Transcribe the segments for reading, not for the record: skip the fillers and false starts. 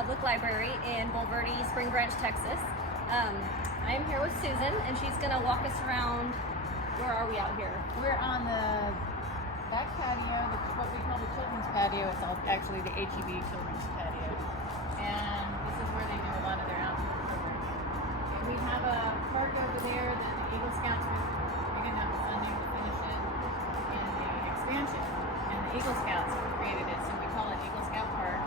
Public Library in Bulverde, Spring Branch, Texas. I'm here with Susan, and she's going to walk us around. Where are we out here? We're on the back patio, what we call the children's patio. It's actually the HEB children's patio. And this is where they do a lot of their outdoor programming. And we have a park over there that the Eagle Scouts were big enough funding to finish it in the expansion. And the Eagle Scouts created it, so we call it Eagle Scout Park.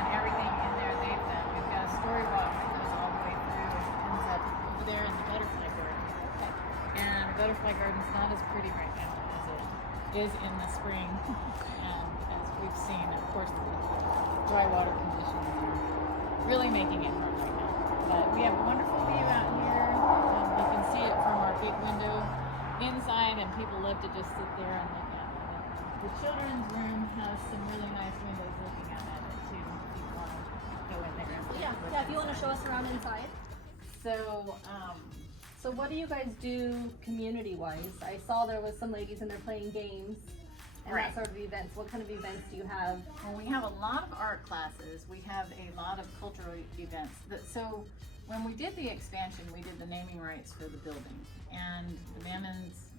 And everything in there they've done. We've got a story walk that goes all the way through and ends up over there in the butterfly garden. And the butterfly garden's not as pretty right now as it is in the spring. And as we've seen, of course, the dry water conditions are really making it hard right now. But we have a wonderful view out here. You can see it from our big window inside, and people love to just sit there and look out at it. The children's room has some really nice windows looking out at it too. If you want to go in there and Yeah, if you want to show us around inside. So, what do you guys do community-wise? I saw there was some ladies in there playing games and Right. that sort of events. What kind of events do you have? well, we have a lot of art classes. We have a lot of cultural events. So when we did the expansion, we did the naming rights for the building, and the Mammens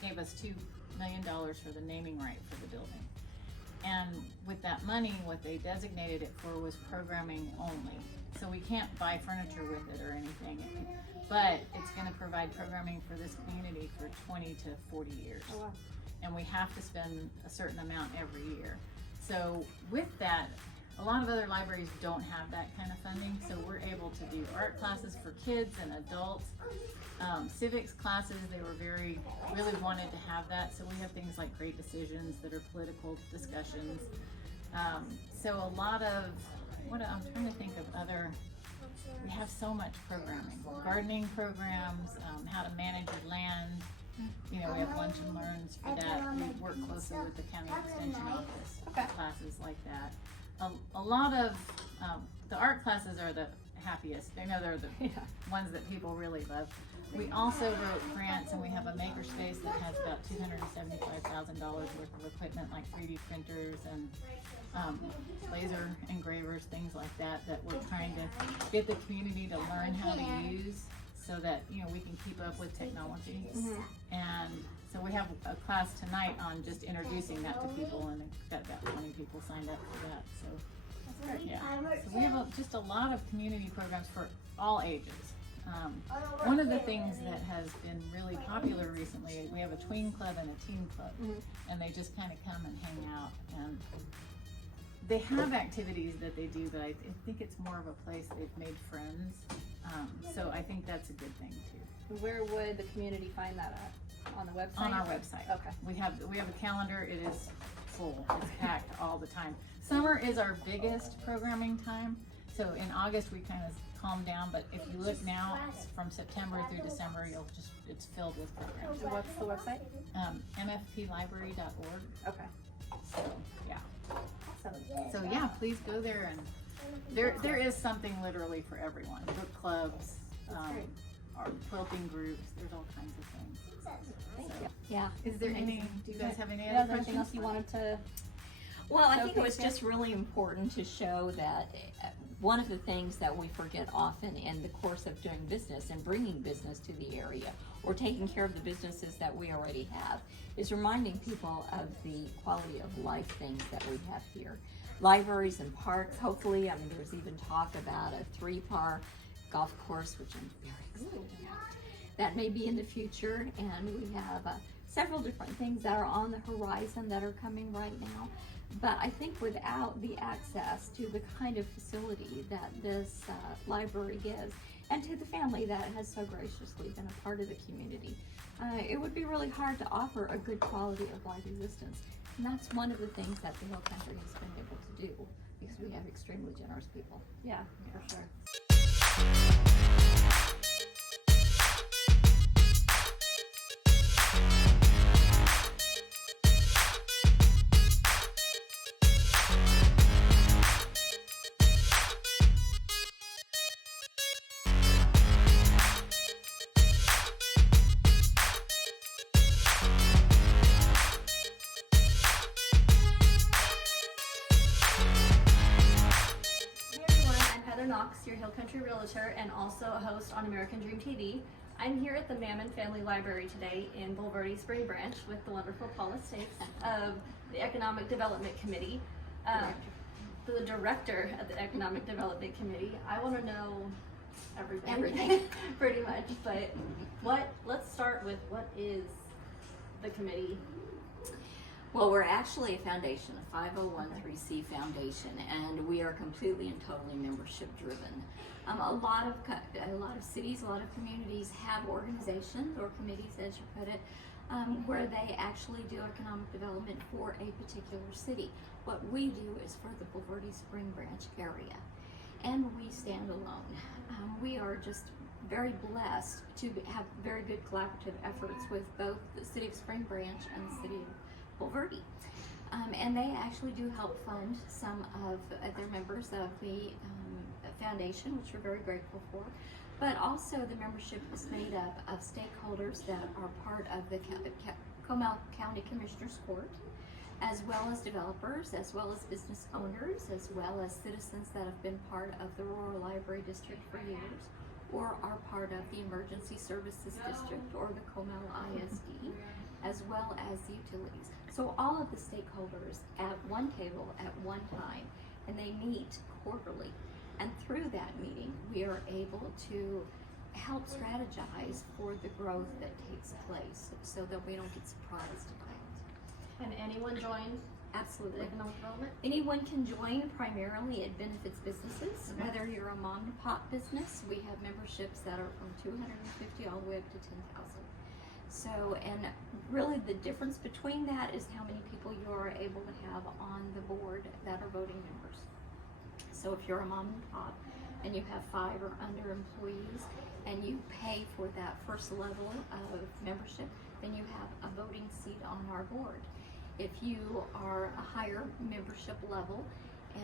gave us $2 million for the naming right for the building. And with that money, what they designated it for was programming only. So we can't buy furniture with it or anything, but it's going to provide programming for this community for 20 to 40 years. Oh, wow. And we have to spend a certain amount every year. So with that, a lot of other libraries don't have that kind of funding, so we're able to do art classes for kids and adults, civics classes. They were really wanted to have that, so we have things like great decisions that are political discussions. So a lot of, I'm trying to think of other, we have so much programming, gardening programs, how to manage your land. You know, we have lunch and learns for that. We work closely with the county extension office, classes like that. A lot of the art classes are the happiest. I know they're the ones that people really love. We also wrote grants, and we have a makerspace that has about $275,000 worth of equipment, like 3D printers and laser engravers, things like that, that we're trying to get the community to learn how to use, so that, you know, we can keep up with technology. And so we have a class tonight on just introducing that to people, and got about 20 people signed up for that. So yeah, so we have just a lot of community programs for all ages. One of the things that has been really popular recently, we have a tween club and a teen club, and they just kind of come and hang out, and they have activities that they do, but I think it's more of a place they've made friends. So I think that's a good thing too. Where would the community find that at? On the website? On our website. Okay. We have a calendar. It is full. It's packed all the time. Summer is our biggest programming time. So in August we kind of calm down, but if you look now, from September through December, it's filled with programs. So what's the website? mfplibrary.org. Okay. So yeah. So yeah, please go there, and there is something literally for everyone. Book clubs, our quilting groups. There's all kinds of things. Thank you. Yeah. Is there any? Do you guys have any Is other there anything else questions? you wanted to? Well, I think it was Showcase just really important to show that one of the things that we forget often in the course of doing business and bringing business to the area, or taking care of the businesses that we already have, is reminding people of the quality of life things that we have here. Libraries and parks, hopefully, there's even talk about a 3-par golf course, which I'm very excited about. That may be in the future, and we have several different things that are on the horizon that are coming right now. But I think without the access to the kind of facility that this library gives, and to the family that has so graciously been a part of the community, it would be really hard to offer a good quality of life existence. And that's one of the things that the Hill Country has been able to do, because we have extremely generous people. Yeah, for sure. Knox, your Hill Country Realtor and also a host on American Dream TV. I'm here at the Mammen Family Library today in Bulverde and Spring Branch with the wonderful Paula Stakes of the Economic Development Committee. The director of the Economic Development Committee. I want to know everything. Pretty much, but let's start with what is the committee? Well, we're actually a foundation, a 501(c) foundation, and we are completely and totally membership driven. A lot of cities, a lot of communities have organizations or committees, as you put it, where they actually do economic development for a particular city. What we do is for the Bulverde Spring Branch area, and we stand alone. We are just very blessed to have very good collaborative efforts with both the City of Spring Branch and the City of Bulverde. And they actually do help fund some of their members of the foundation, which we're very grateful for. But also the membership is made up of stakeholders that are part of the Comal County Commissioners Court, as well as developers, as well as business owners, as well as citizens that have been part of the Rural Library District for years, or are part of the Emergency Services District or the Comal ISD, as well as the utilities. So all of the stakeholders at one table at one time, and they meet quarterly. And through that meeting, we are able to help strategize for the growth that takes place so that we don't get surprised by it. Can anyone join Absolutely. the economic development? Anyone can join. Primarily it benefits businesses. Okay. Whether you're a mom and pop business, we have memberships that are from 250 all the way up to 10,000. So, and really the difference between that is how many people you're able to have on the board that are voting members. So if you're a mom and pop and you have 5 or under employees and you pay for that first level of membership, then you have a voting seat on our board. If you are a higher membership level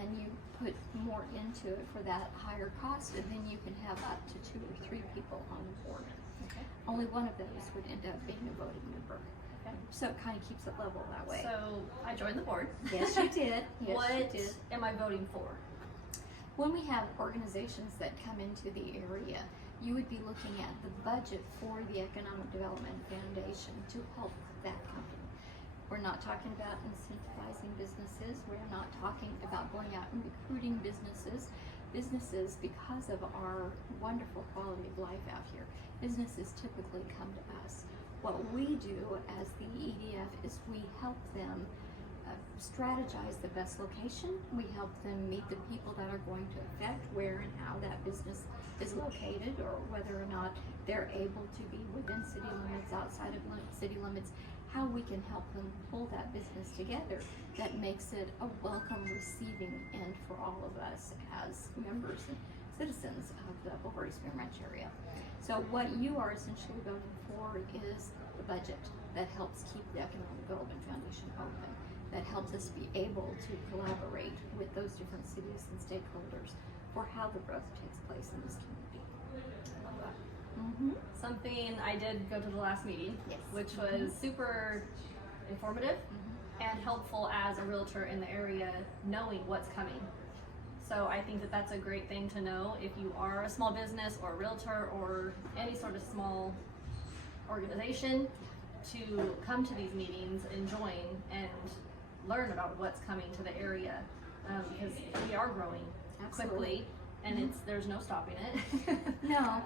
and you put more into it for that higher cost, then you can have up to 2 or 3 people on the board. Okay. Only one of those would end up being a voting member. Okay. So it kind of keeps it level that way. So I joined the board. Yes, you did. Yes, What you did. am I voting for? When we have organizations that come into the area, you would be looking at the budget for the Economic Development Foundation to help that company. We're not talking about incentivizing businesses. We're not talking about going out and recruiting businesses. Businesses, because of our wonderful quality of life out here, businesses typically come to us. What we do as the EDF is we help them strategize the best location. We help them meet the people that are going to affect where and how that business is located, or whether or not they're able to be within city limits, outside of city limits, how we can help them pull that business together that makes it a welcome receiving end for all of us as members and citizens of the Bulverde Spring Branch area. So what you are essentially voting for is the budget that helps keep the Economic Development Foundation open, that helps us be able to collaborate with those different cities and stakeholders for how the growth takes place in this community. I love that. Mm-hmm. Something I did go to the last meeting, Yes. which was super informative and helpful as a realtor in the area, knowing what's coming. So I think that that's a great thing to know if you are a small business or a realtor or any sort of small organization, to come to these meetings and join and learn about what's coming to the area, because we are growing quickly, and there's no stopping it. No,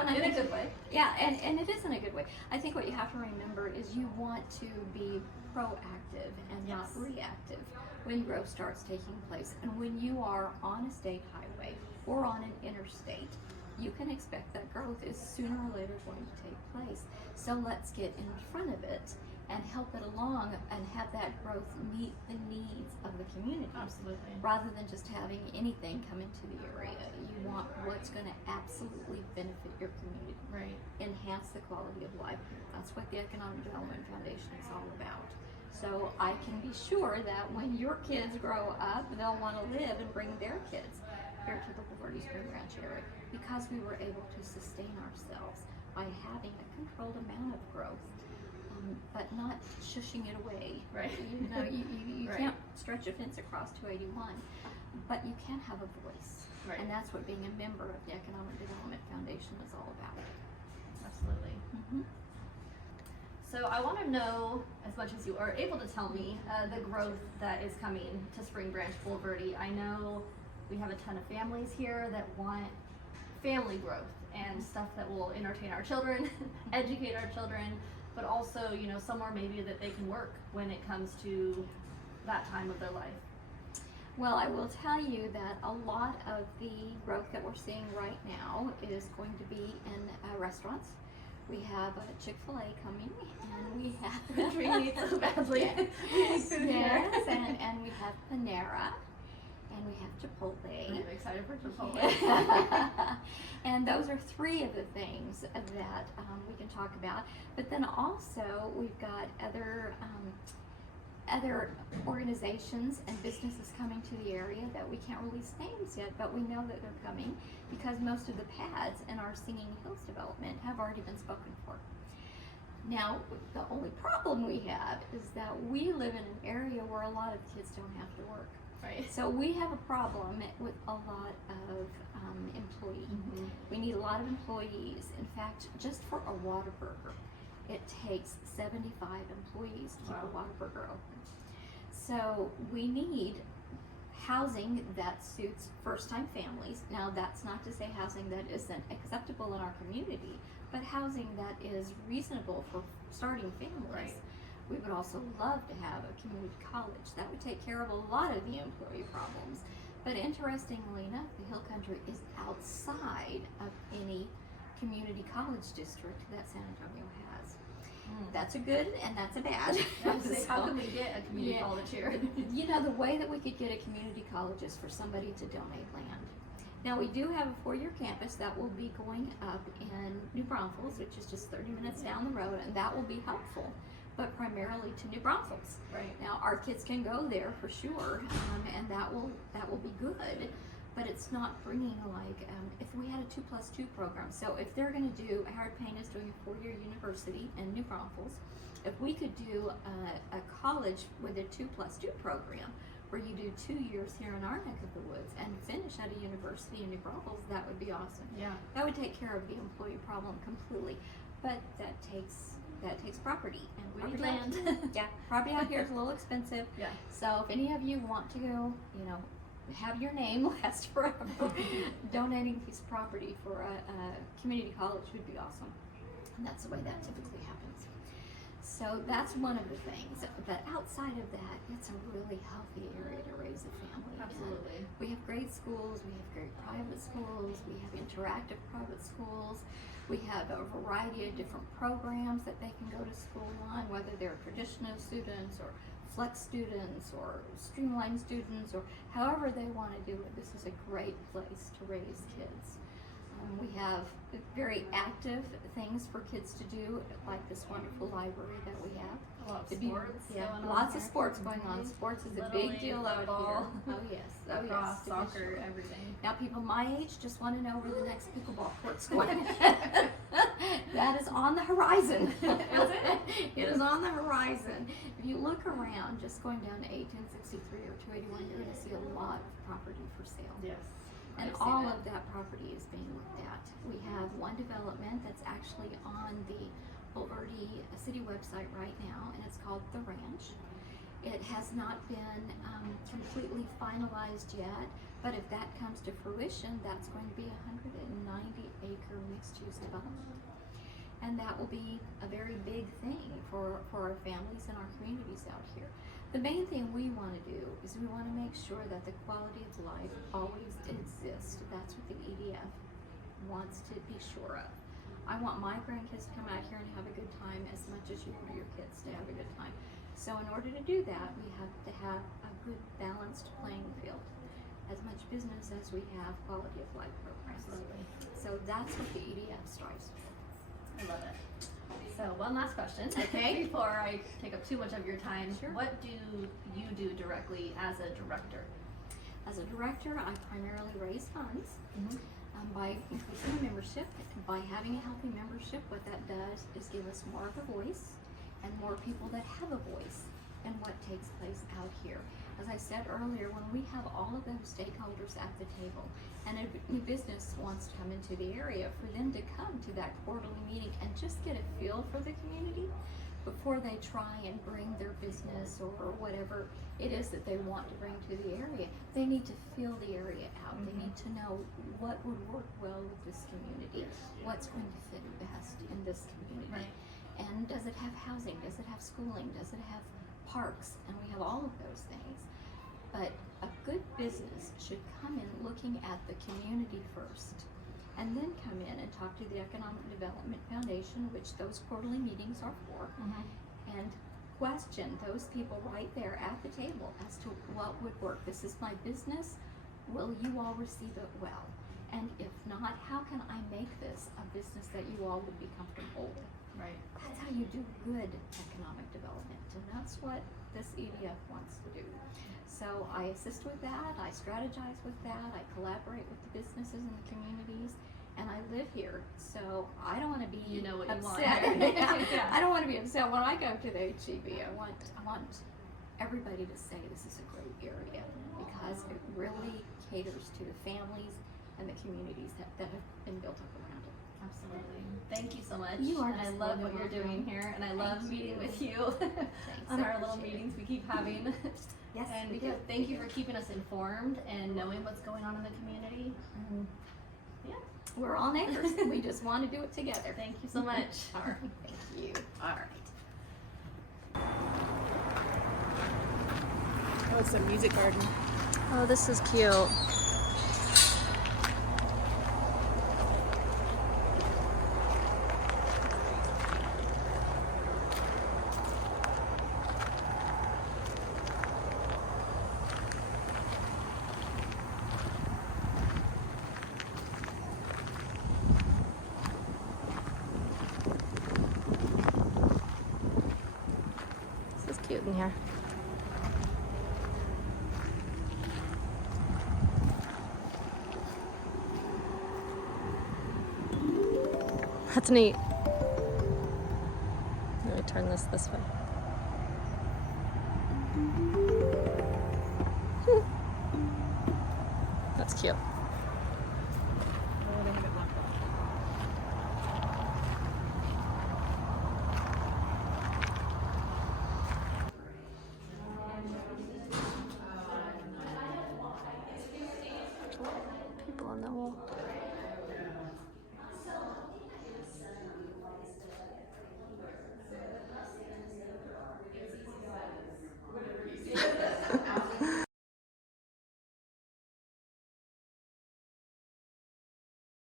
and in a good way. Yeah, and it is in a good way. I think what you have to remember is you want to be proactive and not Yes. reactive when growth starts taking place. And when you are on a state highway or on an interstate, you can expect that growth is sooner or later going to take place. So let's get in front of it and help it along and have that growth meet the needs of the community. Absolutely. Rather than just having anything come into the area. You want what's going to absolutely benefit your community. Right. Enhance the quality of life. That's what the Economic Development Foundation is all about. So I can be sure that when your kids grow up, they'll want to live and bring their kids here to the Bulverde Spring Branch area, because we were able to sustain ourselves by having a controlled amount of growth, but not shushing it away. Right. You know, you Right. can't stretch a fence across 281, but you can have a voice. Right. And that's what being a member of the Economic Development Foundation is all about. Absolutely. Mm-hmm. So I want to know, as much as you are able to tell me, the growth that is coming to Spring Branch Bulverde. I know we have a ton of families here that want family growth and stuff that will entertain our children, educate our children, but also, you know, somewhere maybe that they can work when it comes to that time of their life. Well, I will tell you that a lot of the growth that we're seeing right now is going to be in restaurants. We have Chick-fil-A coming, and we have Which we need so badly. Yes, We need food here. yes, and we have Panera, and we have Chipotle. I'm excited for Chipotle. And those are three of the things that we can talk about. But then also we've got other organizations and businesses coming to the area that we can't release names yet, but we know that they're coming because most of the pads in our Singing Hills development have already been spoken for. Now, the only problem we have is that we live in an area where a lot of kids don't have to work. Right. So we have a problem with a lot of employees. Mm-hmm. We need a lot of employees. In fact, just for a Whataburger, it takes 75 employees to keep a Whataburger open. So we need housing that suits first-time families. Now, that's not to say housing that isn't acceptable in our community, but housing that is reasonable for starting families. Right. We would also love to have a community college. That would take care of a lot of the employee problems. But interestingly enough, the Hill Country is outside of any community college district that San Antonio has. That's a good and that's a bad. How can we get a community college here? You know, the way that we could get a community college is for somebody to donate land. Now, we do have a 4-year campus that will be going up in New Braunfels, which is just 30 minutes down the road, and that will be helpful, but primarily to New Braunfels. Right. Now, our kids can go there for sure, and that will be good, but it's not bringing like, if we had a 2+2 program, so if they're going to do, Howard Payne is doing a 4-year university in New Braunfels, if we could do a college with a 2+2 program, where you do 2 years here in our neck of the woods and finish at a university in New Braunfels, that would be awesome. Yeah. That would take care of the employee problem completely, but that takes property, and We need property land. yeah, property out here is a little expensive. Yeah. So if any of you want to go, you know, have your name last forever, donating a piece of property for a community college would be awesome. And that's the way that typically happens. So that's one of the things. But outside of that, it's a really healthy area to raise a family. Absolutely. We have great schools, we have great private schools, we have interactive private schools, we have a variety of different programs that they can go to school on, whether they're traditional students or flex students or streamline students or however they want to do it. This is a great place to raise kids. We have very active things for kids to do, like this wonderful library that we have. A lot of It'd be- sports yeah, going on lots of here. sports going on. Mhm. Sports is a Little big league, deal out football, here. Oh yes, oh lacrosse, yes, to be soccer, sure. everything. Now, people my age just want to know where the next pickleball court's going. That is on the horizon. Is it? It is on the horizon. If you look around, just going down to 1863 or 281, you're going to see a lot of property for sale. Yes. And I've seen all it. of that property is being looked at. We have one development that's actually on the Bulverde City website right now, and it's called The Ranch. It has not been completely finalized yet, but if that comes to fruition, that's going to be a 190-acre mixed-use development. And that will be a very big thing for our families and our communities out here. The main thing we want to do is we want to make sure that the quality of life always exists. That's what the EDF wants to be sure of. I want my grandkids to come out here and have a good time as much as you want your kids to have a good time. So in order to do that, we have to have a good balanced playing field. As much business as we have quality of life programs. Absolutely. So that's what the EDF strives for. I love it. So one last question. Okay. Before I take up too much of your time, Sure. what do you do directly as a director? As a director, I primarily raise funds by increasing the membership. By having a healthy membership, what that does is give us more of a voice and more people that have a voice in what takes place out here. As I said earlier, when we have all of those stakeholders at the table and a new business wants to come into the area, for them to come to that quarterly meeting and just get a feel for the community before they try and bring their business or whatever it is that they want to bring to the area. They need to feel the area out. They need to know what would work well with this community, what's going to fit best in this community. Right. And does it have housing? Does it have schooling? Does it have parks? And we have all of those things. But a good business should come in looking at the community first, and then come in and talk to the Economic Development Foundation, which those quarterly meetings are for, and question those people right there at the table as to what would work. This is my business. Will you all receive it well? And if not, how can I make this a business that you all would be comfortable with? Right. That's how you do good economic development, and that's what this EDF wants to do. So I assist with that, I strategize with that, I collaborate with the businesses and the communities, and I live here, so I don't want to be You know what you want. upset. Yeah. I don't want to be upset when I go to the HEB. I want everybody to say this is a great area because it really caters to the families and the communities that have been built up around it. Absolutely. Thank you so much. You are and I just love more what you're than doing welcome. here, and I love Thank meeting you. with you Thanks. on I our little appreciate meetings we keep having. Yes, And we do. thank you for keeping us informed and knowing what's going on in the community. Yeah. We're all neighbors. We just want to do it together. Thank you so much. All right. Thank you. All right. Oh, it's a music garden. Oh, this is cute. This is cute in here. That's neat. Let me turn this way. That's cute. Oh, they have it blocked off. People on the wall.